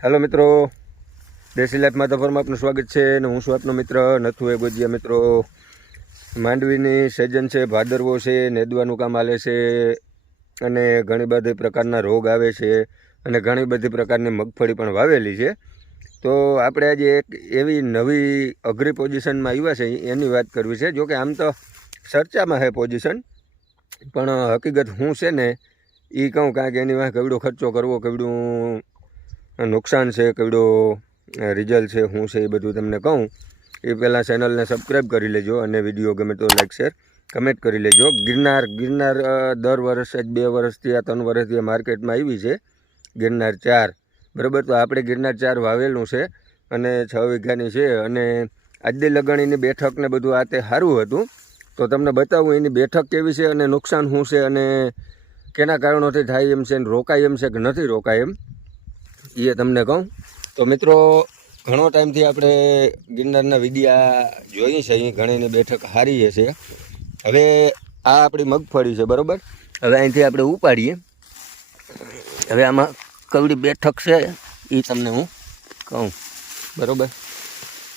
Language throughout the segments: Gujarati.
હેલો મિત્રો. દેશી લાઈફ માધવરમાં આપનું સ્વાગત છે અને હું છું આપનો મિત્ર નથુ એ ગોજિયા મિત્રો. માંડવીની સેજન છે, ભાદરવો છે, નેદવાનું કામ હાલે છે અને ઘણી બધી પ્રકારના રોગ આવે છે અને ઘણી બધી પ્રકારની મગફળી પણ વાવેલી છે. તો આપણે આજે એક એવી નવી અઘરી પોઝિશનમાં આવ્યા છે, એની વાત કરવી છે. જોકે આમ તો ચર્ચામાં છે પોઝિશન પણ હકીકત હું છે ને એ કહું કારણ કે એની વાંહે કેવડો ખર્ચો કરવો, કેવડું નુકસાન છે કેવડો રિઝલ્ટ છે શું છે એ બધું તમને કહું, એ પહેલાં ચેનલને સબસ્ક્રાઈબ કરી લેજો અને વીડિયો ગમે તો લાઈક, શેર, કમેન્ટ કરી લેજો. ગિરનાર ગિરનાર દર વર્ષે જ બે વર્ષથી આ ત્રણ વર્ષથી માર્કેટમાં આવી છે, ગિરનાર ચાર. બરાબર? તો આપણે ગિરનાર ચાર વાવેલું છે અને છ વીઘાની છે અને આજની લગણીની બેઠક ને બધું આ તે સારું હતું. તો તમને બતાવું, એની બેઠક કેવી છે અને નુકસાન શું છે અને કેના કારણોથી થાય એમ છે અને રોકાય એમ છે કે નથી રોકાય એમ? એ તમને કહું. તો મિત્રો, ઘણો ટાઈમથી આપણે ગિરનારના વિડિયા જોઈએ છે. અહીં ઘણીની બેઠક હારી છે. હવે આ આપણી મગફળી છે, બરાબર? હવે અહીંથી આપણે ઉપાડીએ. હવે આમાં કવડી બેઠક છે એ તમને હું કહું. બરાબર?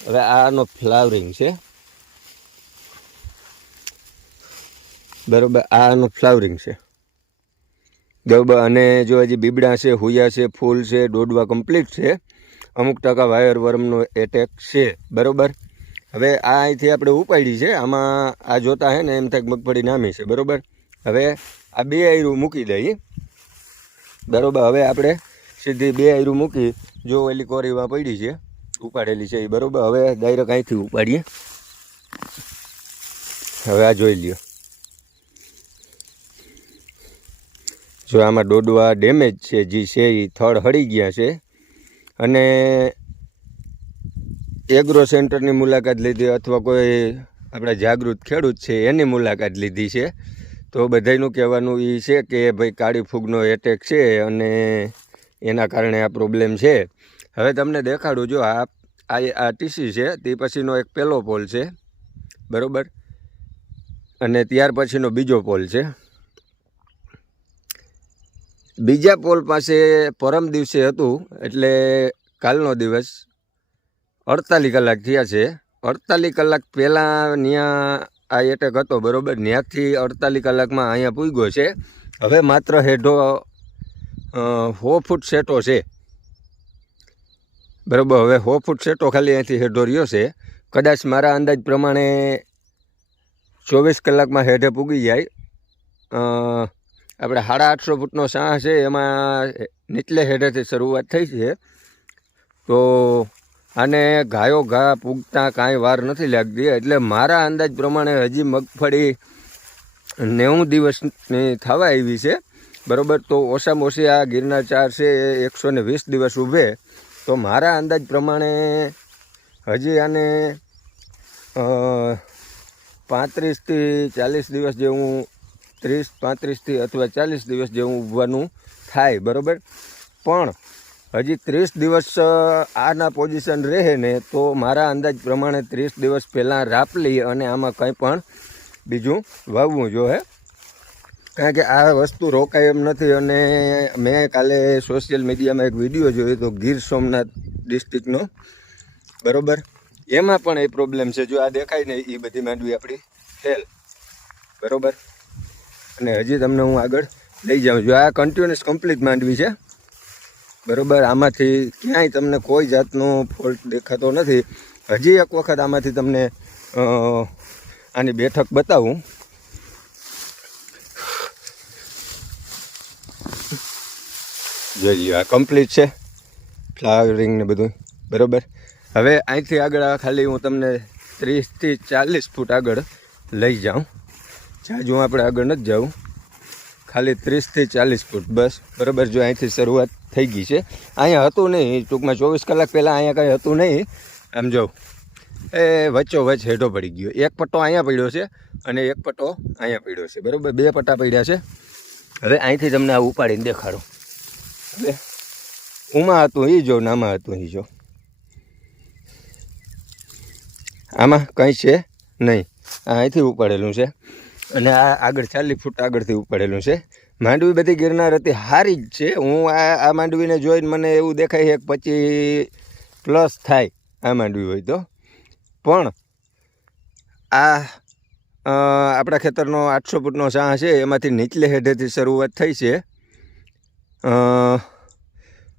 હવે આનો ફ્લાવરિંગ છે. બરાબર? આનું ફ્લાવરિંગ છે. બરાબર અને જો હજી બીબડા છે, હુયા છે, ફૂલ છે, દોડવા કમ્પ્લીટ છે, અમુક ટકા વાયર વર્મનો એટેક છે. બરાબર? હવે આ અહીંથી આપણે ઉપાડી છે. આમાં આ જોતા હે ને એમ થાય મગફળી નામી છે. બરાબર? હવે આ બે આયરું મૂકી દઈએ. બરાબર? હવે આપણે સીધી બે આયરું મૂકી જો ઓલી કોરીમાં પડી છે, ઉપાડેલી છે એ બરાબર? હવે ડાયરેક્ટ અહીંથી ઉપાડીએ. હવે આ જોઈ લ્યો. જો આમાં ડોડવા ડેમેજ છે, જે છે એ થળ હળી ગયા છે. અને એગ્રો સેન્ટરની મુલાકાત લીધી અથવા કોઈ આપણા જાગૃત ખેડૂત છે, એની મુલાકાત લીધી છે. તો બધાયનું કહેવાનું એ છે કે, ભાઈ, કાળી ફૂગનો એટેક છે અને એના કારણે આ પ્રોબ્લેમ છે. હવે તમને દેખાડું, જો આ આ ટીસી છે, તે પછીનો એક પહેલો પોલ છે. બરાબર? અને ત્યાર પછીનો બીજો પોલ છે. બીજા પોલ પાસે પરમ દિવસે હતું, એટલે કાલનો દિવસ અડતાલીસ કલાક થયા છે. અડતાલીસ કલાક પહેલાં ત્યાં આ એટેક હતો, બરાબર? ત્યાંથી અડતાલીસ કલાકમાં અહીંયા પૂગ્યો છે. હવે માત્ર હેઠો સો ફૂટ સેટો છે. બરાબર? હવે સો ફૂટ સેટો ખાલી અહીંથી હેઠો રહ્યો છે. કદાચ મારા અંદાજ પ્રમાણે ચોવીસ કલાકમાં હેઠે પૂગી જાય. આપણે સાડા આઠસો ફૂટનો સાહ છે, એમાં નીચલે હેઠેથી શરૂઆત થઈ છે. તો આને ગાયો ઘા પૂગતા કાંઈ વાર નથી લાગતી, એટલે મારા અંદાજ પ્રમાણે હજી મગફળી નેવું દિવસની થવા આવી છે. બરાબર, તો ઓછામાં ઓછી આ ગિરનાર ચાર છે, એ એકસો ને વીસ દિવસ ઊભે. તો મારા અંદાજ પ્રમાણે હજી આને પાંત્રીસથી ચાલીસ દિવસ જેવું ત્રીસ પાંત્રીસથી અથવા ચાલીસ દિવસ જેવું ઉભવાનું થાય, બરાબર? પણ હજી ત્રીસ દિવસ આના પોઝિશન રહે ને, તો મારા અંદાજ પ્રમાણે ત્રીસ દિવસ પહેલાં રાપલી અને આમાં કંઈ પણ બીજું વાવવું જોઈએ કારણ કે આ વસ્તુ રોકાય એમ નથી અને મેં કાલે સોશિયલ મીડિયામાં એક વીડિયો જોયો તો ગીર સોમનાથ ડિસ્ટ્રિક્ટનો બરાબર? એમાં પણ એ પ્રોબ્લેમ છે, જો આ દેખાય ને, એ બધી માંડવી આપણી ફેલ બરાબર? અને હજી તમને હું આગળ લઈ જાઉં છું. આ કન્ટિન્યુઅસ કમ્પ્લીટ માંડવી છે. બરાબર, આમાંથી ક્યાંય તમને કોઈ જાતનો ફોલ્ટ દેખાતો નથી. હજી એક વખત આમાંથી તમને આની બેઠક બતાવું. જોઈએ આ કમ્પ્લીટ છે. ફ્લાવરિંગ ને બધું. બરાબર? હવે અહીંથી આગળ ખાલી હું તમને ત્રીસથી ચાલીસ ફૂટ આગળ લઈ જાઉં. જાજુ આપણે આગળ નથી જાઉં ખાલી ત્રીસથી ચાલીસ ફૂટ, બસ. બરાબર, જો અહીંથી શરૂઆત થઈ ગઈ છે. અહીંયા હતું નહીં, ટૂંકમાં ચોવીસ કલાક પહેલાં અહીંયા કંઈ હતું નહીં. આમ જો, એ વચ્ચો વચ્ચ હેઠો પડી ગયો. એક પટ્ટો અહીંયા પડ્યો છે અને એક પટ્ટો અહીંયા પડ્યો છે. બરાબર, બે પટ્ટા પડ્યા છે. હવે અહીંથી તમને આ ઉપાડીને દેખાડો. હવે ઉમાં હતું એ જો નામાં હતું એ જો. આમાં કંઈ છે નહીં. આ અહીંથી ઉપાડેલું છે. અને આ આગળ ચાલીસ ફૂટ આગળથી ઉપાડેલું છે. માંડવી બધી ગિરનાર હતી સારી જ છે. હું આ આ માંડવીને જોઈને મને એવું દેખાય છે પચીસ પ્લસ થાય આ માંડવી હોય તો. પણ આ આપણા ખેતરનો આઠસો ફૂટનો સાહ છે. એમાંથી નીચલે હેઠેથી શરૂઆત થઈ છે.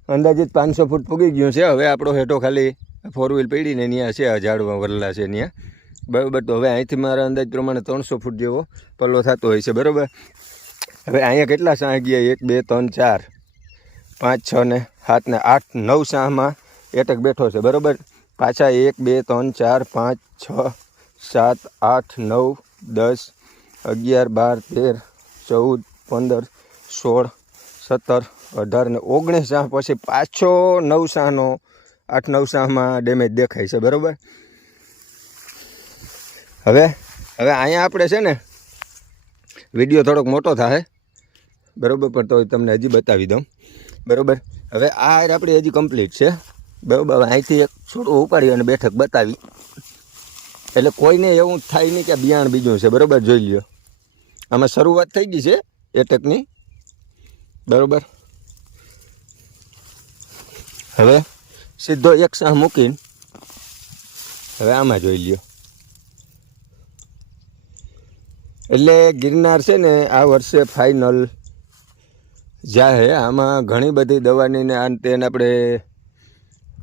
અંદાજિત પાંચસો ફૂટ પૂગી ગયું છે. હવે આપણો હેઠો ખાલી ફોર વ્હીલ પડીને ત્યાં છે. આ ઝાડવા વરલા છે ત્યાં બરાબર, તો હવે અહીંથી મારા અંદાજ પ્રમાણે ત્રણસો ફૂટ જેવો પલ્લો થતો હોય છે, બરાબર? હવે અહીંયા કેટલા સાહ ગયા? એક, બે, ત્રણ, ચાર, પાંચ, છ ને સાત ને આઠ, નવ સાહમાં એટક બેઠો છે, બરાબર? પાછા એક, બે, ત્રણ, ચાર, પાંચ, છ, સાત, આઠ, નવ, દસ, અગિયાર, બાર, તેર, ચૌદ, પંદર, સોળ, સત્તર, અઢાર ને ઓગણીસ સાહ પછી પાછો નવ સાહનો આઠ, નવ સાહમાં ડેમેજ દેખાય છે, બરાબર? હવે હવે અહીંયા આપણે છે ને, વીડિયો થોડોક મોટો થાય બરાબર, પણ તો તમને હજી બતાવી દઉં. બરાબર, હવે આ હાર આપણી હજી કમ્પ્લીટ છે. બરાબર અહીંથી એક છૂટું ઉપાડી અને બેઠક બતાવી. એટલે કોઈને એવું થાય નહીં કે બિયાણ બીજું છે. બરાબર, જોઈ લ્યો. આમાં શરૂઆત થઈ ગઈ છે એટકની બરાબર. હવે સીધો એક સાહ મૂકીને, હવે આમાં જોઈ લ્યો. એટલે ગિરનાર છે ને, આ વર્ષે ફાઇનલ જાહે આમાં ઘણી બધી દવાની ને આ આપણે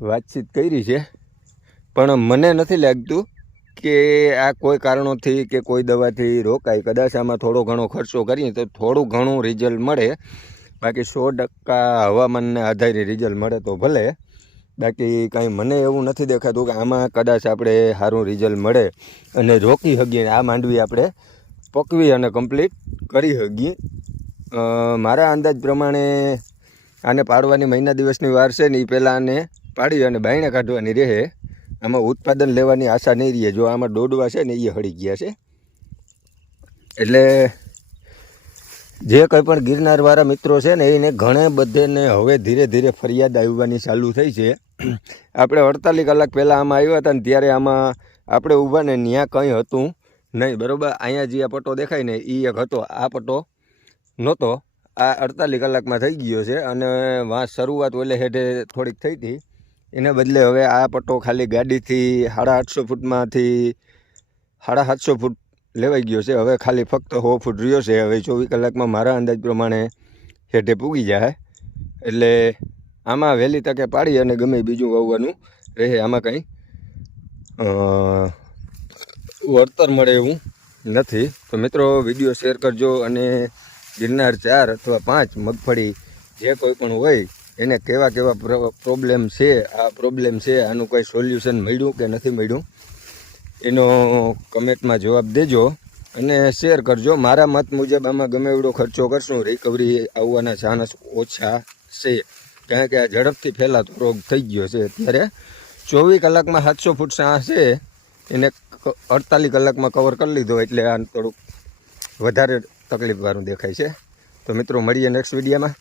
વાતચીત કરી છે. પણ મને નથી લાગતું કે આ કોઈ કારણોથી કે કોઈ દવાથી રોકાય. કદાચ આમાં થોડો ઘણો ખર્ચો કરીએ તો થોડું ઘણું રિઝલ્ટ મળે. બાકી સો ટકા હવામાનને આધારે રિઝલ્ટ મળે તો ભલે. બાકી કાંઈ મને એવું નથી દેખાતું કે આમાં કદાચ આપણે સારું રિઝલ્ટ મળે અને રોકી શકીએ. આ માંડવી આપણે પકવી અને કમ્પ્લીટ કરી શકીએ મારા અંદાજ પ્રમાણે આને પાડવાની મહિના દિવસની વાર છે ને એ પહેલાં આને પાડી અને બાયણે કાઢવાની રહે. આમાં ઉત્પાદન લેવાની આશા નહીં રહે. જો આમાં દોડવા છે ને એ હળી ગયા છે. એટલે જે કંઈ પણ ગિરનારવાળા મિત્રો છે ને એને ઘણે બધેને હવે ધીરે ધીરે ફરિયાદ આવવાની ચાલુ થઈ છે. આપણે અડતાલીસ કલાક પહેલાં આમાં આવ્યા હતા ને ત્યારે આમાં આપણે ઊભા ને ત્યાં કંઈ હતું નહીં, બરાબર? અહીંયા જે આ પટ્ટો દેખાય ને એ એક હતો. આ પટ્ટો નહોતો. આ અડતાલીસ કલાકમાં થઈ ગયો છે અને વાંસ શરૂઆત ઓલે હેઠે થોડીક થઈ હતી. એને બદલે હવે આ પટ્ટો ખાલી ગાડીથી સાડા આઠસો ફૂટમાંથી સાડા સાતસો ફૂટ લેવાઈ ગયો છે. હવે ખાલી ફક્ત સો ફૂટ રહ્યો છે. હવે ચોવીસ કલાકમાં મારા અંદાજ પ્રમાણે હેઠે પૂગી જાય. એટલે આમાં વહેલી તકે પાડી અને ગમે બીજું વાવવાનું રહે. આમાં કંઈ વળતર મળે એવું નથી. તો મિત્રો વીડિયો શેર કરજો અને ગિરનાર ચાર અથવા પાંચ મગફળી જે કોઈ પણ હોય, એને કેવા કેવા પ્રોબ્લેમ છે, આ પ્રોબ્લેમ છે, આનું કોઈ સોલ્યુશન મળ્યું કે નથી મળ્યું, એનો કમેન્ટમાં જવાબ દેજો અને શેર કરજો. મારા મત મુજબ આમાં ગમે એવડો ખર્ચો કરશું રિકવરી આવવાના ચાન્સ ઓછા છે. કારણ કે આ ઝડપથી ફેલાતો રોગ થઈ ગયો છે અત્યારે. ચોવીસ કલાકમાં સાતસો ફૂટ સાહ છે, એને અડતાલીસ કલાકમાં કવર કરી લીધો એટલે આ થોડુંક વધારે તકલીફવાળું દેખાય છે. તો મિત્રો, મળીએ નેક્સ્ટ વિડીયોમાં